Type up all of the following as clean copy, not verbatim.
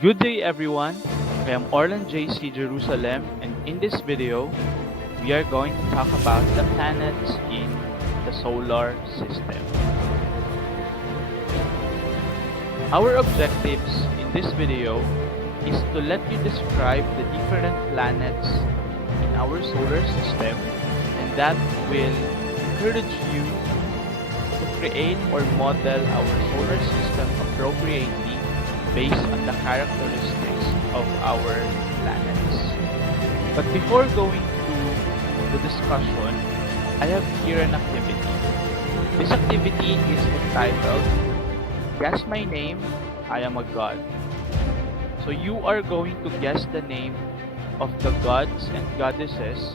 Good day everyone, I am Orlan JC Jerusalem, and in this video, we are going to talk about the planets in the solar system. Our objectives in this video is to let you describe the different planets in our solar system, and that will encourage you to create or model our solar system appropriately based on the characteristics of our planets. But before going to the discussion, I have here an activity. This activity is entitled, Guess My Name, I Am a God. So you are going to guess the name of the gods and goddesses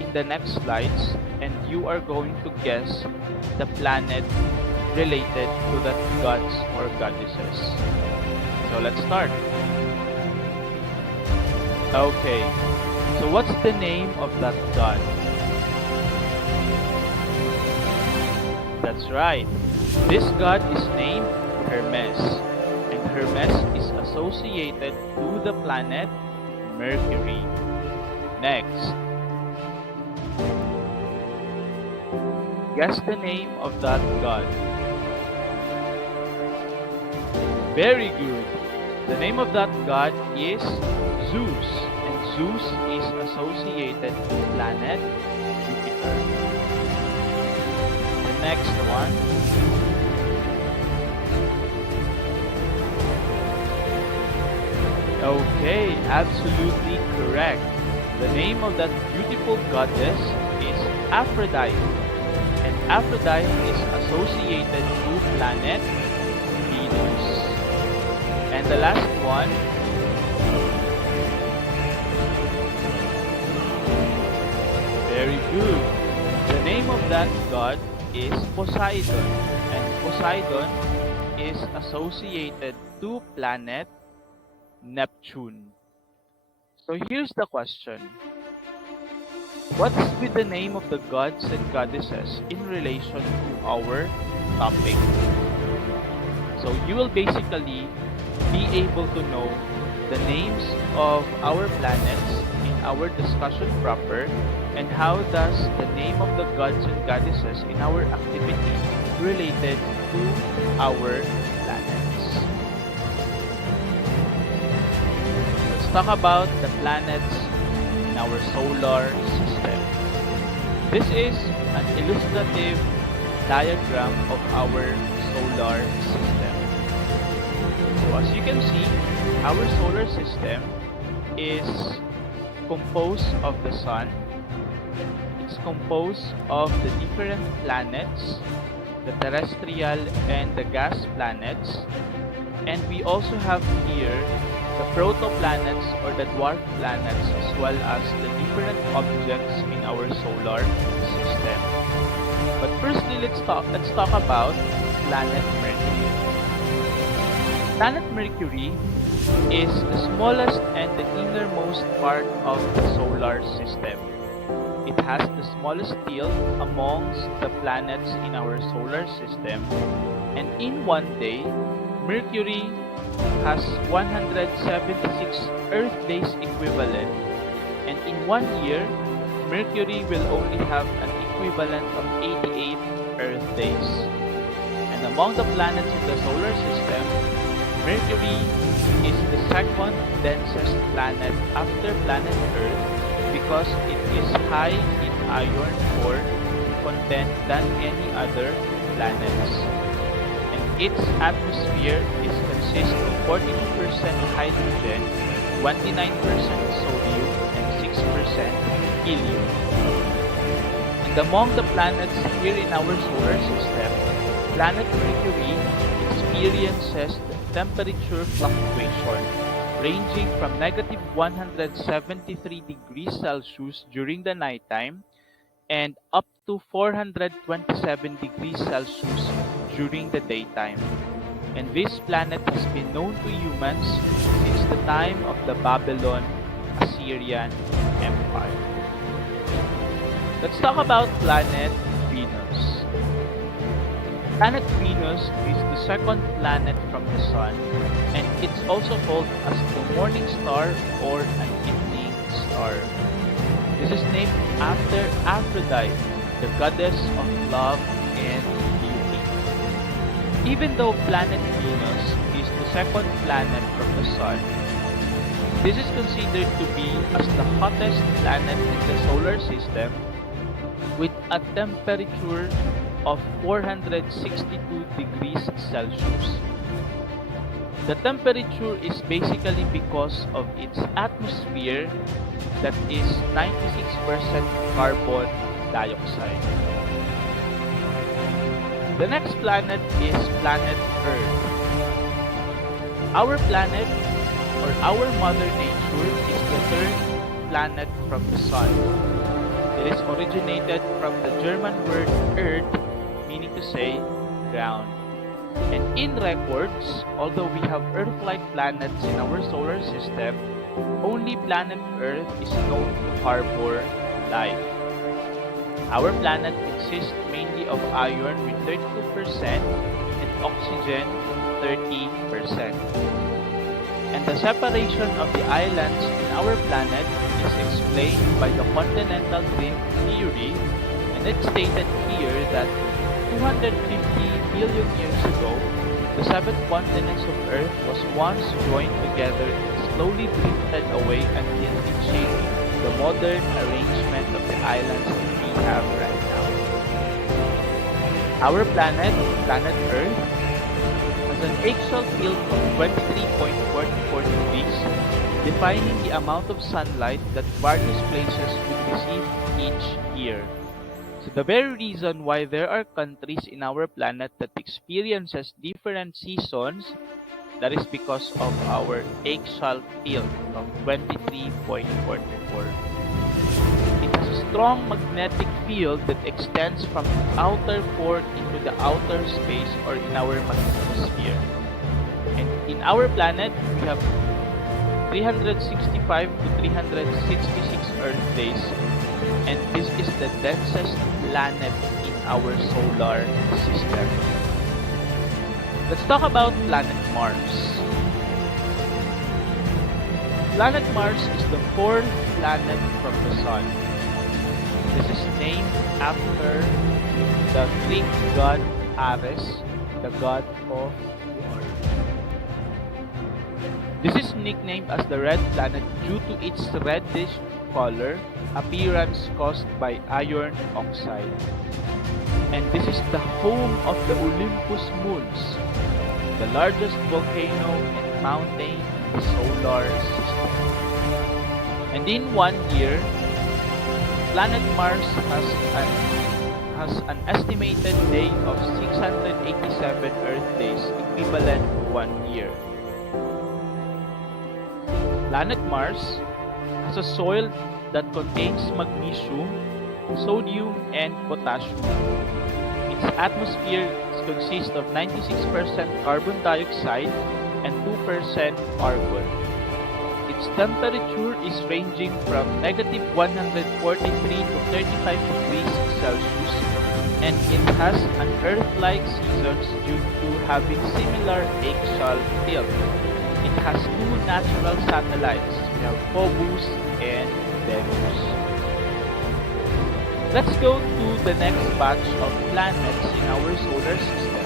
in the next slides, and you are going to guess the planet related to that gods or goddesses. So let's start. Okay, so what's the name of that god? That's right. This god is named Hermes, and Hermes is associated to the planet Mercury. Next. Guess the name of that god. Very good. The name of that god is Zeus, and Zeus is associated to planet Jupiter. The next one. Okay, absolutely correct. The name of that beautiful goddess is Aphrodite, and Aphrodite is associated to planet Venus. And the last one, very good. The name of that god is Poseidon, and Poseidon is associated to planet Neptune. So here's the question. What's with the name of the gods and goddesses in relation to our topic? So you will basically be able to know the names of our planets in our discussion proper, and how does the name of the gods and goddesses in our activity related to our planets. Let's talk about the planets in our solar system. This is an illustrative diagram of our solar system. So as you can see, our solar system is composed of the sun. It's composed of the different planets, the terrestrial and the gas planets. And we also have here the protoplanets or the dwarf planets, as well as the different objects in our solar system. But firstly, let's talk about planet Mercury. Planet Mercury is the smallest and the innermost part of the solar system. It has the smallest tilt amongst the planets in our solar system, and in one day, Mercury has 176 Earth days equivalent, and in 1 year, Mercury will only have an equivalent of 88 Earth days. And among the planets in the solar system, Mercury is the second densest planet after planet Earth because it is high in iron ore content than any other planets. And its atmosphere is consists of 42% hydrogen, 29% sodium, and 6% helium. And among the planets here in our solar system, planet Mercury experiences temperature fluctuation ranging from negative 173 degrees Celsius during the nighttime and up to 427 degrees Celsius during the daytime. And this planet has been known to humans since the time of the Babylon-Assyrian Empire. Let's talk about planet Venus. Planet Venus is the second planet from the Sun, and it's also called as the morning star or an evening star. This is named after Aphrodite, the goddess of love and beauty. Even though planet Venus is the second planet from the Sun, this is considered to be as the hottest planet in the solar system with a temperature of 462 degrees Celsius. The temperature is basically because of its atmosphere that is 96% carbon dioxide. The next planet is planet Earth. Our planet, or our Mother Nature, is the third planet from the Sun. It is originated from the German word Earth, meaning to say ground. And in records, although we have Earth-like planets in our solar system, only planet Earth is known to harbor life. Our planet consists mainly of iron with 32% and oxygen 30%. And the separation of the islands in our planet is explained by the continental drift theory, and it's stated here that 250 million years ago, the seven continents of Earth was once joined together and slowly drifted away until reaching the modern arrangement of the islands that we have right now. Our planet, planet Earth, has an axial tilt of 23.44 degrees, defining the amount of sunlight that various places would receive each year. So the very reason why there are countries in our planet that experiences different seasons, that is because of our axial tilt of 23.44. It has a strong magnetic field that extends from the outer core into the outer space or in our magnetosphere. And in our planet, we have 365 to 366 Earth days, and this is the densest planet in our solar system. Let's talk about planet Mars. Planet Mars is the fourth planet from the Sun. This is named after the Greek god Ares, the god of war. This is nicknamed as the red planet due to its reddish color appearance caused by iron oxide. And this is the home of the Olympus moons, the largest volcano and mountain in the solar system. And in 1 year, planet Mars has an estimated day of 687 Earth days, equivalent to 1 year. Planet Mars has a soil that contains magnesium, sodium, and potassium. Its atmosphere consists of 96% carbon dioxide and 2% argon. Its temperature is ranging from negative 143 to 35 degrees Celsius, and it has an Earth-like seasons due to having similar axial tilt. It has two natural satellites. We have Phobos and Deimos. Let's go to the next batch of planets in our solar system.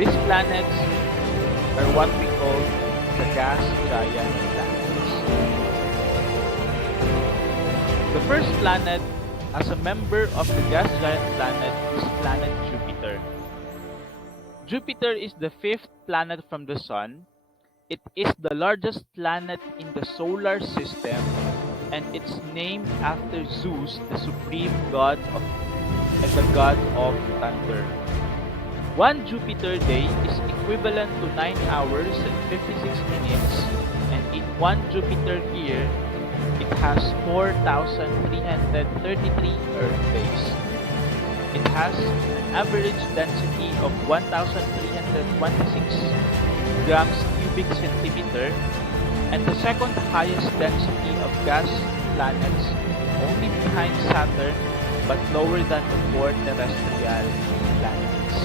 These planets are what we call the gas giant planets. The first planet as a member of the gas giant planet is planet Jupiter. Jupiter is the fifth planet from the Sun. It is the largest planet in the solar system, and it's named after Zeus, the supreme god and the god of thunder. One Jupiter day is equivalent to 9 hours and 56 minutes, and in one Jupiter year, it has 4,333 Earth days. It has an average density of 1,326 grams cubic centimeter, and the second highest density of gas planets, only behind Saturn, but lower than the four terrestrial planets.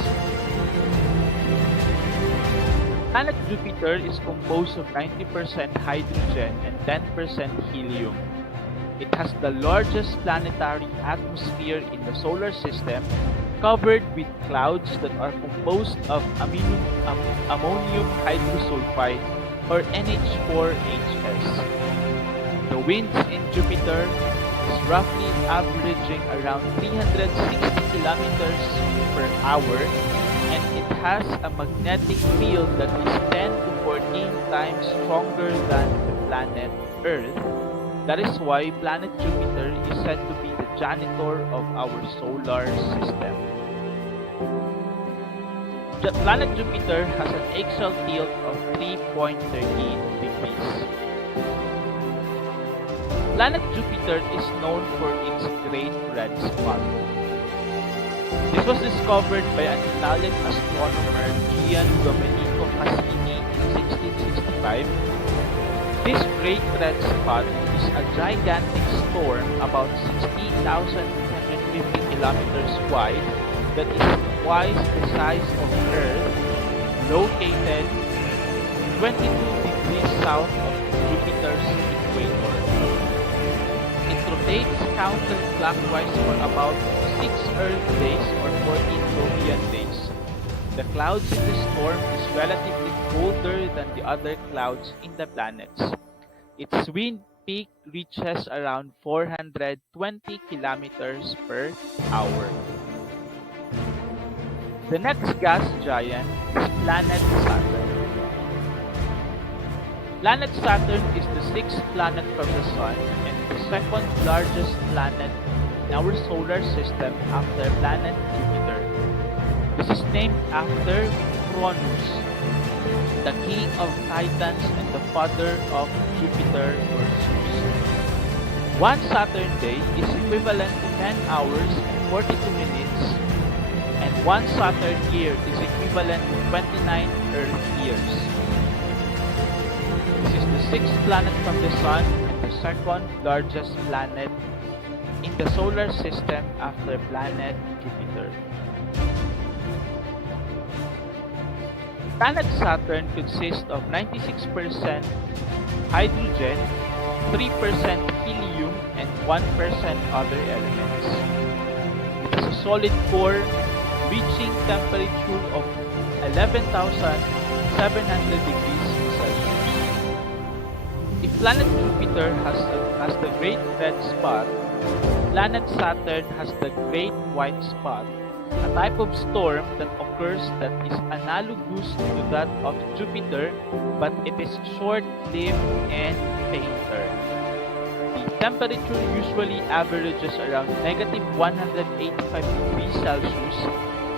Planet Jupiter is composed of 90% hydrogen and 10% helium. It has the largest planetary atmosphere in the solar system, covered with clouds that are composed of ammonium hydrosulfide or NH4HS. The winds in Jupiter is roughly averaging around 360 kilometers per hour, and it has a magnetic field that is 10 to 14 times stronger than the planet Earth. That is why planet Jupiter is said to be the janitor of our solar system. The planet Jupiter has an axial tilt of 3.13 degrees. Planet Jupiter is known for its great red spot. This was discovered by an Italian astronomer Gian Domenico Cassini in 1665. This great red spot is a gigantic storm about 16,250 kilometers wide that is twice the size of Earth, located 22 degrees south of Jupiter's equator. It rotates counterclockwise for about 6 Earth days or 14 Jovian days. The clouds in the storm is relatively colder than the other clouds in the planets. Its wind peak reaches around 420 kilometers per hour. The next gas giant is planet Saturn. Planet Saturn is the sixth planet from the Sun and the second largest planet in our solar system after planet Jupiter. This is named after Uranus, the king of Titans and the father of Jupiter or Zeus. One Saturn day is equivalent to 10 hours and 42 minutes, and one Saturn year is equivalent to 29 Earth years. This is the sixth planet from the Sun and the second largest planet in the solar system after planet Jupiter. Planet Saturn consists of 96% hydrogen, 3% helium, and 1% other elements. It has a solid core reaching temperature of 11,700 degrees Celsius. If planet Jupiter has the great red spot, planet Saturn has the great white spot, a type of storm that occurs that is analogous to that of Jupiter, but it is short-lived and fainter. The temperature usually averages around -185 degrees Celsius,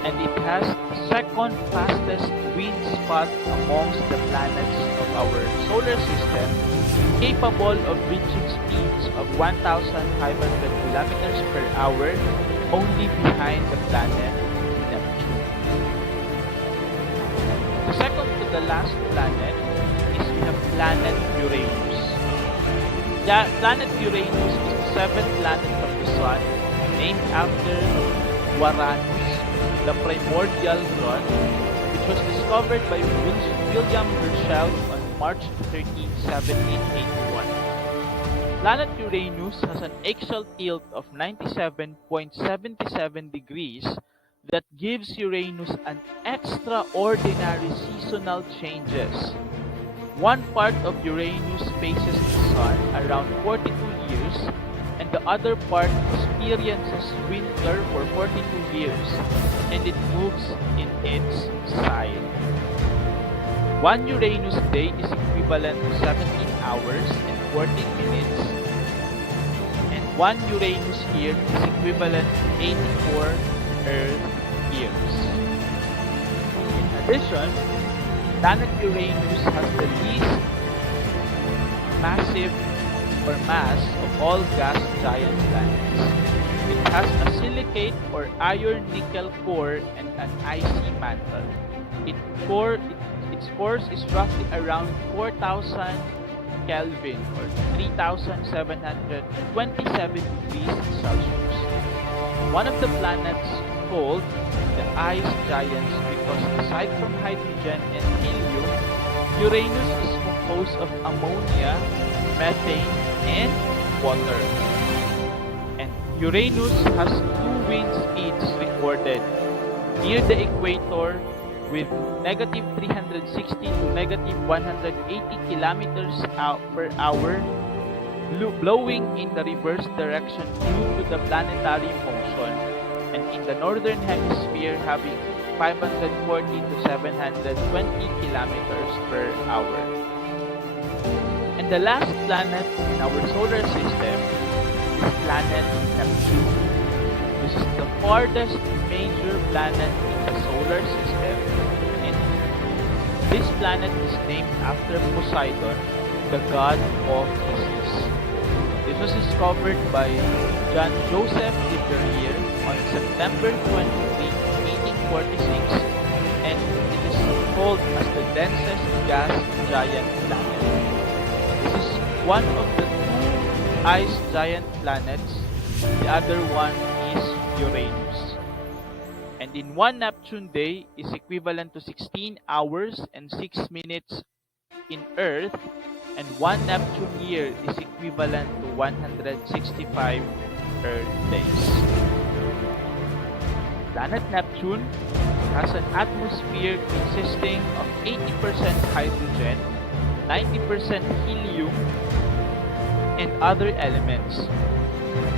and it has the second fastest wind spot amongst the planets of our solar system, capable of reaching speeds of 1,500 kilometers per hour, only behind the planet Neptune. The second to the last planet is we have planet Uranus. Planet Uranus is the seventh planet from the Sun, named after Uranus, the primordial god, which was discovered by William Herschel on March 13, 1781. Planet Uranus has an axial tilt of 97.77 degrees that gives Uranus an extraordinary seasonal changes. One part of Uranus faces the Sun around 42 years, and the other part experiences winter for 42 years, and it moves in its side. One Uranus day is equivalent to 17 hours and 14 minutes, and one Uranus year is equivalent to 84 Earth years. In addition, planet Uranus has the least massive or mass of all gas giant planets. It has a silicate or iron-nickel core and an icy mantle. Its force is roughly around 4,000 Kelvin or 3,727 degrees Celsius. One of the planets called the ice giants because aside from hydrogen and helium, Uranus is composed of ammonia, methane, and water. And Uranus has two wind speeds recorded near the equator with negative 360 to negative 180 kilometers per hour, blowing in the reverse direction due to the planetary motion, and in the northern hemisphere having 540 to 720 kilometers per hour. And the last planet in our solar system is planet Neptune. This is the farthest major planet in the solar system, and this planet is named after Poseidon, the god of the seas. This was discovered by John Joseph de Verrier on September 23, 1846, and it is called as the densest gas giant planet. This is one of the two ice giant planets. The other one is Uranus. And in one Neptune day is equivalent to 16 hours and 6 minutes in Earth, and one Neptune year is equivalent to 165 Earth days. Planet Neptune has an atmosphere consisting of 80% hydrogen, 90% helium, and other elements.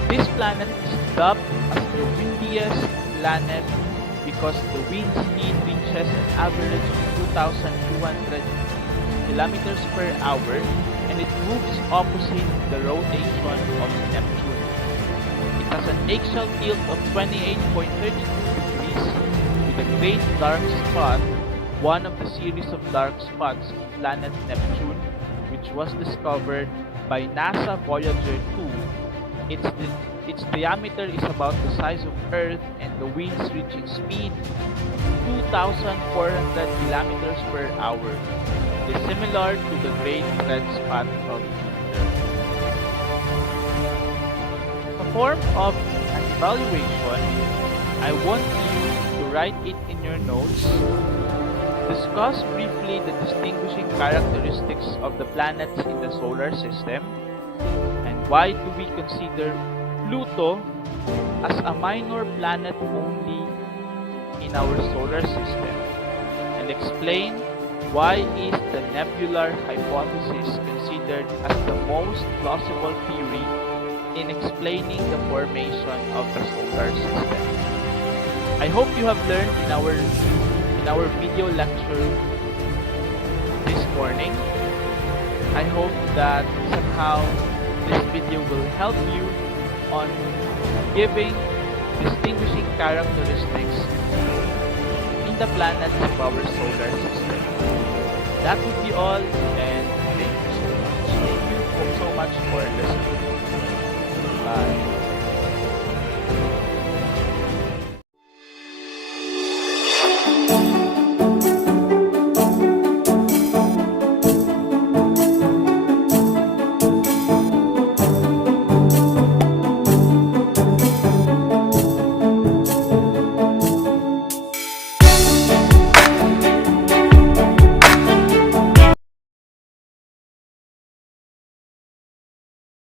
This planet is dubbed as the windiest planet because the wind speed reaches an average of 2,200 kilometers per hour, and it moves opposite the rotation of Neptune. It has an axial tilt of 28.32 degrees with a great dark spot, one of the series of dark spots on planet Neptune, which was discovered by NASA Voyager 2. Its diameter is about the size of Earth, and the winds reaching speed 2,400 kilometers per hour. It is similar to the great red spot of Jupiter. A form of an evaluation, I want you to write it in your notes. Discuss briefly the distinguishing characteristics of the planets in the solar system, and why do we consider Pluto as a minor planet only in our solar system, and explain why is the nebular hypothesis considered as the most plausible theory in explaining the formation of the solar system. I hope you have learned in our video lecture this morning. I hope that somehow this video will help you on giving distinguishing characteristics in the planets of our solar system. That would be all, and thank you so much. Thank you so much for listening. Bye.